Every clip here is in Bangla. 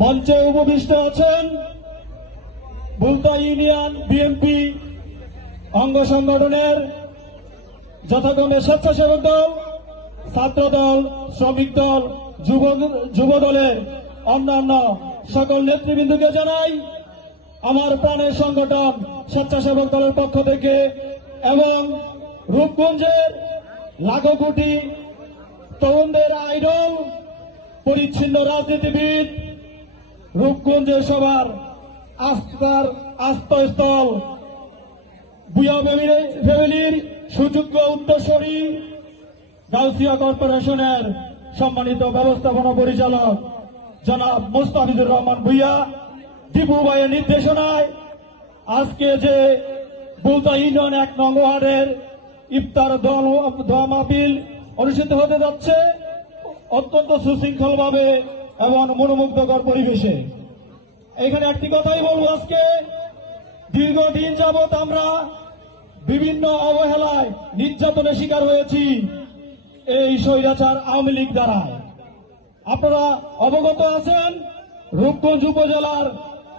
মঞ্চে উপবিষ্ট আছেন বুলতা ইউনিয়ন বিএনপি অঙ্গ সংগঠনের যথাক্রমে স্বেচ্ছাসেবক দল, ছাত্র দল, শ্রমিক দল, যুব দলের অন্যান্য সকল নেতৃবৃন্দকে জানাই আমার প্রাণের সংগঠন স্বেচ্ছাসেবক দলের পক্ষ থেকে এবং রূপগঞ্জের লাখো কোটি তরুণদের আইডল, পরিচ্ছন্ন রাজনীতিবিদ, রূপগঞ্জের সবার আস্থার আস্থাস্থল, ভূঁইয়া ফ্যামিলির সুযোগ্য উত্তরসূরি, গাউসিয়া কর্পোরেশনের সম্মানিত ব্যবস্থাপনা পরিচালক জনাব মুস্তাফিজুর রহমান ভূঁইয়া, দীপু ভাইয়ের নির্দেশনায় আজকে যে বুলতা ইউনিয়ন ১ নং ওয়ার্ডের ইফতার দোয়া মাহফিল অনুষ্ঠিত হতে যাচ্ছে অত্যন্ত সুশৃঙ্খলভাবে এবং মনোমুগ্ধকর পরিবেশে। এখানে একটি কথাই বলবো, আজকে দীর্ঘদিন যাবৎ আমরা বিভিন্ন অবহেলায় নির্যাতনের শিকার হয়েছি এই স্বৈরাচার আওয়ামী লীগ দ্বারা। আপনারা অবগত আছেন রূপগঞ্জ উপজেলার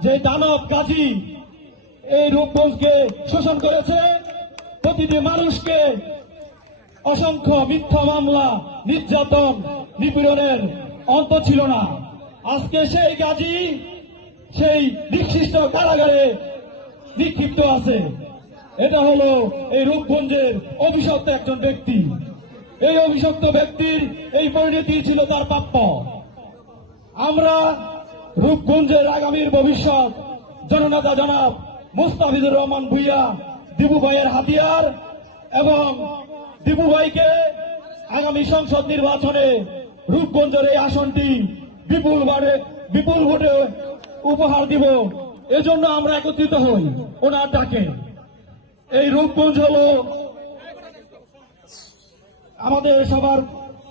যে দানব গাজী এই রূপগঞ্জকে শোষণ করেছে, প্রতিটি মানুষকে অসংখ্য মিথ্যা মামলা, নির্যাতন, নিপীড়নের অন্ত ছিল না। আজকে সেই গাজী সেই নিঃশিষ্ট কারাগারে নিক্ষিপ্ত আছে। এটা হলো এই রূপগঞ্জের অভিশপ্ত একজন ব্যক্তি। এই অভিশপ্ত ব্যক্তির এই পরিণতি ছিল তার প্রাপ্য। আমরা রূপগঞ্জের আগামীর ভবিষ্যৎ জননেতা জনাব মুস্তাফিজুর রহমান ভূঁইয়া, দীপু ভাইয়ের হাতিয়ার, এবং দীপু ভাইকে আগামী সংসদ নির্বাচনে রূপগঞ্জের এই আসনটি বিপুল ভোটে উপহার দিব। এজন্য আমরা একত্রিত হই ওনার ডাকে। এই রূপগঞ্জ হল আমাদের সবার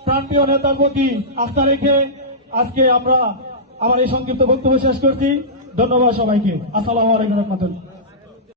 প্রাণপ্রিয় নেতার প্রতি আস্থা রেখে আজকে আমরা আমার এই সংক্ষিপ্ত বক্তব্য শেষ করছি। ধন্যবাদ সবাইকে। আসসালামু আলাইকুম রহমতুল্লাহ।